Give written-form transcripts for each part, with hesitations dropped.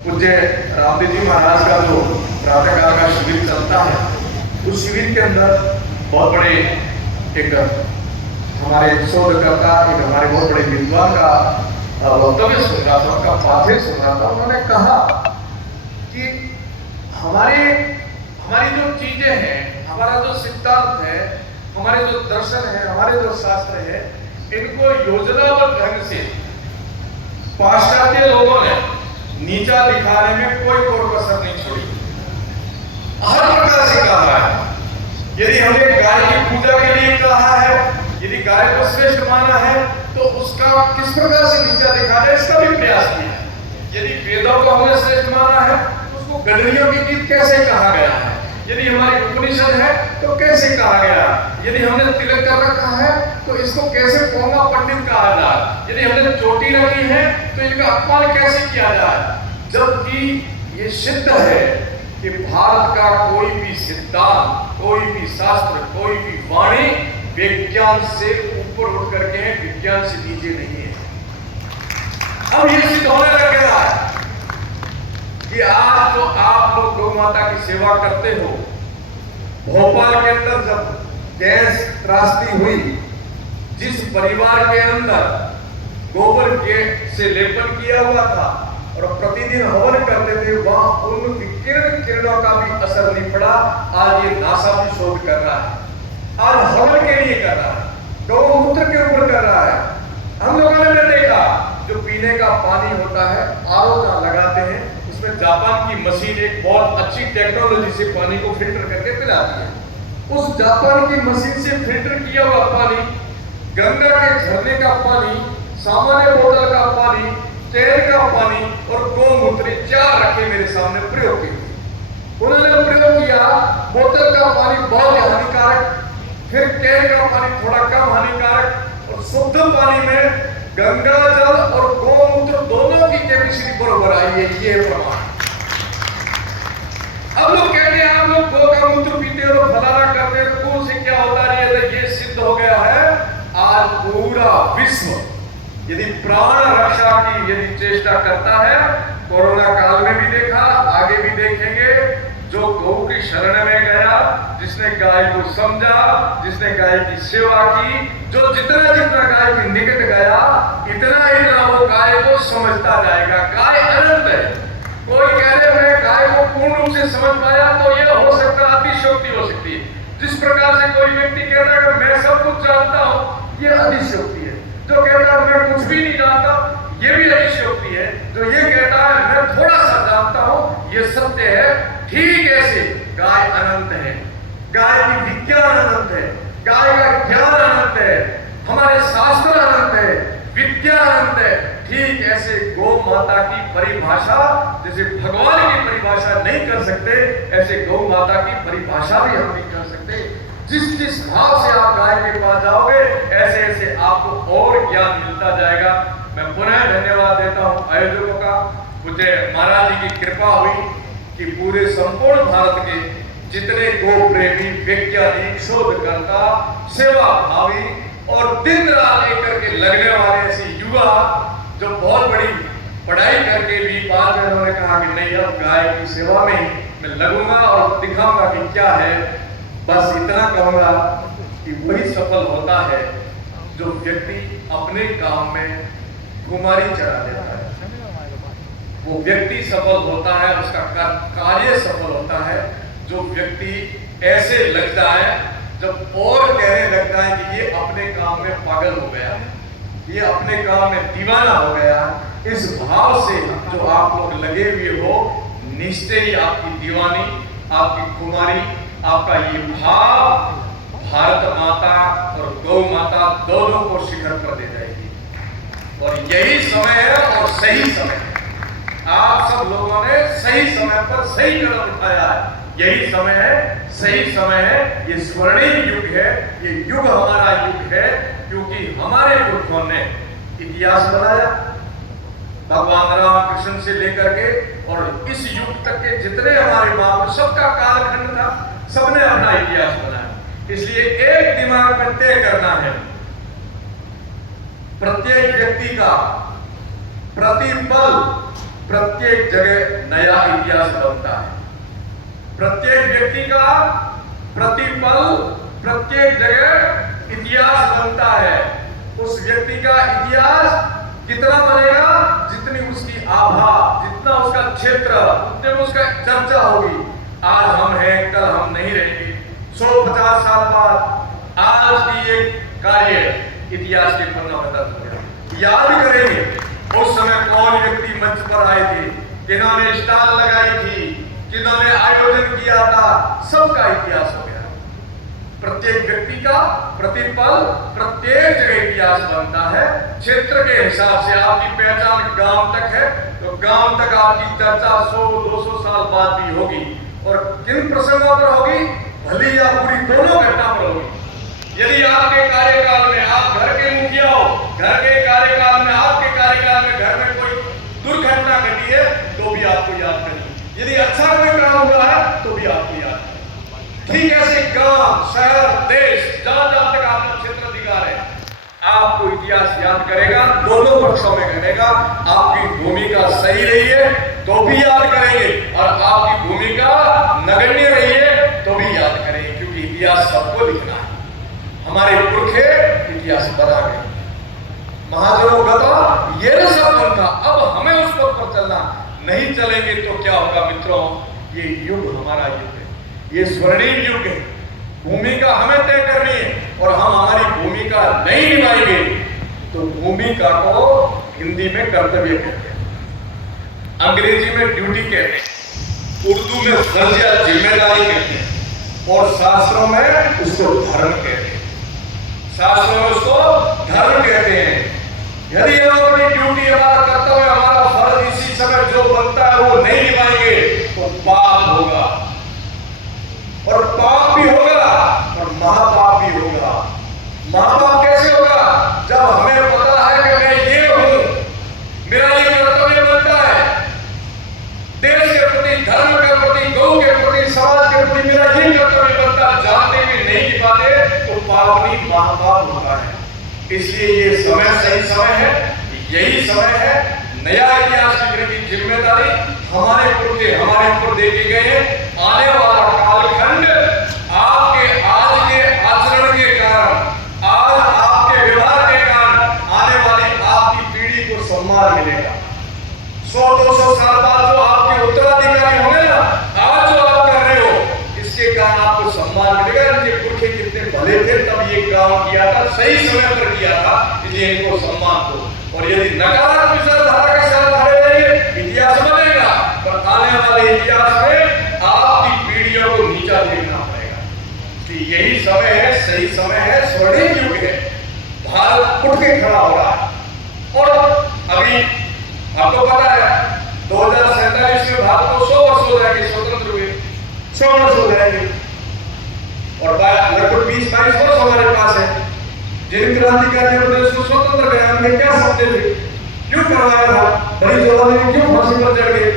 पूज्य रामदेव जी महाराज का जो प्रातःकाल का शिविर चलता है, उस शिविर के अंदर बहुत बड़े एक हमारे शोधकर्ता, एक हमारे बहुत बड़े विद्वान का वक्तव्य सुन रहा था, उनका पाठ्य सुन रहा था। उन्होंने कहा कि हमारी जो चीजें हैं, हमारा जो सिद्धांत है, हमारे जो दर्शन है, हमारे जो शास्त्र है, इनको योजनाबद्ध ढंग से पाश्चात्य लोगों ने नीचा दिखाने में कोई कसर नहीं छोड़ी। हर प्रकार से कहा है। यदि हमने गाय की पूजा के लिए कहा है, यदि गाय को श्रेष्ठ माना है, तो उसका किस प्रकार से नीचा दिखा जाए, इसका भी प्रयास किया है। यदि वेदों को हमने श्रेष्ठ माना है, तो उसको गणरियों की गीत कैसे कहा गया है। यदि हमारी उपनिषद है तो कैसे कहा गया। यदि हमने तिलक कर रखा है तो इसको कैसे पोंगा पंडित कहा जाए। यदि हमने चोटी रखी है तो इनका अपमान कैसे किया जाए। जबकि ये सिद्ध है कि भारत का कोई भी सिद्धांत, कोई भी शास्त्र, कोई भी वाणी विज्ञान से ऊपर उठ करके है, विज्ञान से नीचे नहीं है। अब ये सिद्ध होने लग गया है कि आज तो आप लोग गौ माता की सेवा करते हो। भोपाल के अंदर जब गैस त्रासदी हुई, जिस परिवार के अंदर गोबर के से लेपन किया हुआ था और प्रतिदिन हवन करते थे, वहां उन विकिरण किरणों का भी असर नहीं पड़ा। आज ये नासा भी शोध कर रहा है, आज हवन के लिए कर रहा है, गौमूत्र के ऊपर कर रहा है। हम लोगों ने देखा जो पीने का पानी होता है, आरओ जहां लगाते हैं, उसमें जापान की मशीन एक बहुत अच्छी टेक्नोलॉजी से पानी को फिल्टर करके पिलाती है। उस जापान की मशीन से फिल्टर किया हुआ पानी, गंगा के झरने का पानी, सामान्य बोतल का पानी, तेल का पानी और गौमूत्र, चार रखे मेरे सामने प्रयोग किए। उन्होंने प्रयोग किया, बोतल का पानी बहुत हानिकारक, फिर तेल का पानी थोड़ा कम हानिकारक, और शुद्ध पानी में गंगा जल और गौमूत्र दोनों की कैपेसिटी बराबर आई है। ये प्रमाण। अब लोग कहते हैं आप लोग गौ का मूत्र पीते हो, फलाना करते हो, कौन से क्या होता है। ये सिद्ध हो गया है। आज पूरा विश्व यदि प्राण रक्षा की यदि चेष्टा करता है, कोरोना काल में भी देखा, आगे भी देखेंगे, जो गौ की शरण में गया, जिसने गाय को समझा, जिसने गाय की सेवा की, जो जितना जितना गाय के निकट गया, इतना वो गाय को समझता जाएगा। गाय अनंत है। कोई कह रहे मैं गाय को पूर्ण रूप से समझ पाया, तो यह हो सकता है अतिशयोक्ति हो सकती है। जिस प्रकार से कोई व्यक्ति कहता है मैं सब कुछ जानता हूं, यह अतिशयोक्ति है। जो कहता है मैं कुछ भी नहीं जानता, यह भी अतिशयोक्ति है। जो ये कहता है मैं थोड़ा सा जानता हूं, यह सत्य है। ठीक ऐसे गाय अनंत है, गाय की विज्ञान अनंत है, गाय का ज्ञान अनंत है, हमारे शास्त्र अनंत है, विज्ञान अनंत है। ठीक ऐसे गौ माता की परिभाषा, जैसे भगवान की परिभाषा नहीं कर सकते, ऐसे गौ माता की परिभाषा भी हम नहीं कर सकते। जिस जिस भाव से आप गाय के पास जाओगे, ऐसे ऐसे आपको और ज्ञान मिलता जाएगा। मैं पुनः धन्यवाद देता हूं आयोजकों का। मुझे महाराज जी की कृपा हुई कि पूरे संपूर्ण भारत के जितने गो प्रेमी, वैज्ञानिक, शोधकर्ता, सेवा भावी और दिन रात लेकर के लगने वाले ऐसे युवा, जो बहुत बड़ी पढ़ाई करके भी बाद में उन्होंने कहा कि नहीं, अब गाय की सेवा में ही मैं लगूंगा और दिखाऊंगा कि क्या है। बस इतना कहूंगा कि वही सफल होता है जो व्यक्ति अपने काम में कुमारी चढ़ा देता है। वो व्यक्ति सफल होता है, उसका कार्य सफल होता है। जो व्यक्ति ऐसे लगता है, जब और कहने लगता है कि ये अपने काम में पागल हो गया, ये अपने काम में दीवाना हो गया, इस भाव से जो आप लोग लगे हुए हो, निश्चय ही आपकी दीवानी, आपकी कुमारी, आपका ये भाव भारत माता और गौ माता दोनों को शिखर पर ले जाएगी। और यही समय है और सही समय है। आप सब लोगों ने सही समय पर सही कदम उठाया है। यही समय है, सही समय है, ये स्वर्णिम युग है, ये युग हमारा युग है, क्योंकि हमारे पुरखों ने इतिहास बनाया, भगवान राम कृष्ण से लेकर के और इस युग तक के जितने हमारे बाप, सबका कालखंड था, सबने अपना इतिहास बनाया। इसलिए एक दिमाग में तय करना है, प्रत्येक व्यक्ति का प्रतिपल प्रत्येक जगह नया इतिहास बनता है। प्रत्येक व्यक्ति का प्रतिपल प्रत्येक जगह इतिहास बनता है। उस व्यक्ति का इतिहास कितना बनेगा? जितनी उसकी आभा, जितना उसका क्षेत्र, उतने में उसका चर्चा होगी। आज हम हैं, कल हम नहीं रहेंगे। 150 साल बाद आज की एक कार्य इतिहास के पन्ना में दर्ज होगा। याद करेंगे उस समय कौन व्यक्ति मंच पर आए थे, किन्होंने स्टाल लगाई थी, किन्होंने आयोजन किया था, सबका इतिहास हो गया। प्रत्येक व्यक्ति का प्रतिपल प्रत्येक जगह इतिहास बनता है। क्षेत्र के हिसाब से आपकी पहचान गांव तक है तो गांव तक आपकी चर्चा 100-200 साल बाद भी होगी। और किन प्रसंगों पर होगी? भली या बुरी दोनों घटना पर होगी। यदि आपके कार्यकाल में आप घर के मुखिया हो, घर के कार्यकाल में आपके कार्यकाल में घर में कोई दुर्घटना घटी है तो भी आपको याद करेंगे। यदि अच्छा कोई काम हुआ है तो भी आपको याद करेंगे। ठीक ऐसे गांव, शहर, देश, जहां जहां तक आपका क्षेत्र अधिकार है, आपको इतिहास याद करेगा। दोनों पक्षों में करेगा। आपकी भूमिका सही रही है तो भी याद करेंगे और आपकी भूमिका नगण्य रही है तो भी याद करेंगे, क्योंकि इतिहास सबको लिखना है। हमारे पुरखे इतिहास बना गए। महाजनों गता ये सब बनता। अब हमें उस पथ पर चलना। नहीं चलेंगे तो क्या होगा मित्रों? ये युग हमारा युग है, ये स्वर्णिम युग है। भूमिका हमें तय करनी है और हम हमारी भूमिका नहीं निभाएंगे तो भूमिका को हिंदी में कर्तव्य कहते हैं, अंग्रेजी में ड्यूटी कहते हैं, उर्दू में फर्ज या जिम्मेदारी कहते हैं और शास्त्रों में उसको धर्म कहते हैं। शास्त्रों में उसको धर्म कहते हैं। यदि हम अपनी ड्यूटी, हमारा कर्तव्य, हमारा फर्ज इसी समय जो बनता है वो नहीं निभाएंगे तो पाप होगा और पाप भी होगा और महापाप भी होगा। महापाप कैसे होगा? जब हमें पता है कि मैं ये हूं, मेरा ये कर्तव्य बनता है, देश के प्रति, धर्म के प्रति, गौ के प्रति, समाज के प्रति मेरा ये कर्तव्य बनता है, जानते हुए नहीं निभाते तो पाप नहीं महापाप होता है। इसलिए ये समय सही समय है, यही समय है नया इतिहास लिखने की जिम्मेदारी हमारे पुरखे हमारे ऊपर दे दी गई है। आने वाला कालखंड आपके आज के आचरण के कारण, आज आपके व्यवहार के कारण आने वाली आपकी पीढ़ी को सम्मान मिलेगा। 100-200 साल बाद जो आपके उत्तराधिकारी होंगे ना, आज जो आप कर रहे हो इसके कारण आपको सम्मान मिलेगा। इनके पुरखे कितने भले थे, तब ये काम किया था, सही समय पर किया था, इसलिए इनको सम्मान दो। और यदि नकारात्मक विचारधारा के साथ खड़े रहेंगे इतिहास बनेगा, पर आने वाले इतिहास में आपकी पीढ़ियों को नीचा देखना पड़ेगा। यही समय है, सही समय है, स्वर्णिम युग है। भारत उठ के खड़ा हो रहा है और अभी आपको पता है 2047 में भारत को 100 वर्ष हो जाएंगे स्वतंत्र हुए, 100 वर्ष हो जाएंगे और लगभग 20-22 वर्ष हमारे पास है। जिन क्रांतिकारियों ने उसको स्वतंत्र बयान में क्या समझे थे, क्यों करवाया था, बड़ी जवानी में क्यों फांसी पर चढ़ गए,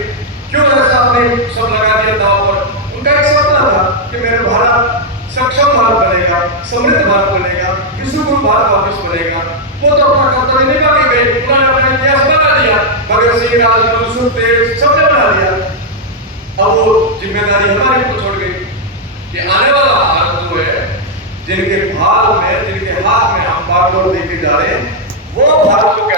क्यों ऐसा आपने सब लगा दिया दांव पर? उनका एक सपना था कि मेरा भारत सक्षम भारत बनेगा, समृद्ध भारत बनेगा, विश्वगुरु भारत वापस बनेगा। वो तो अपना कर्तव्य निभा के गए, उन्होंने अपना इतिहास बना दिया, भगत सिंह, राजगुरु, सुखदेव सबने बना दिया। अब वो जिम्मेदारी हमारे ऊपर छोड़ गई कि आने वाला भारत जो है, जिनके भाग में, जिनके हाथ में हम बागडोर लेके जा रहे हैं, वो भारत को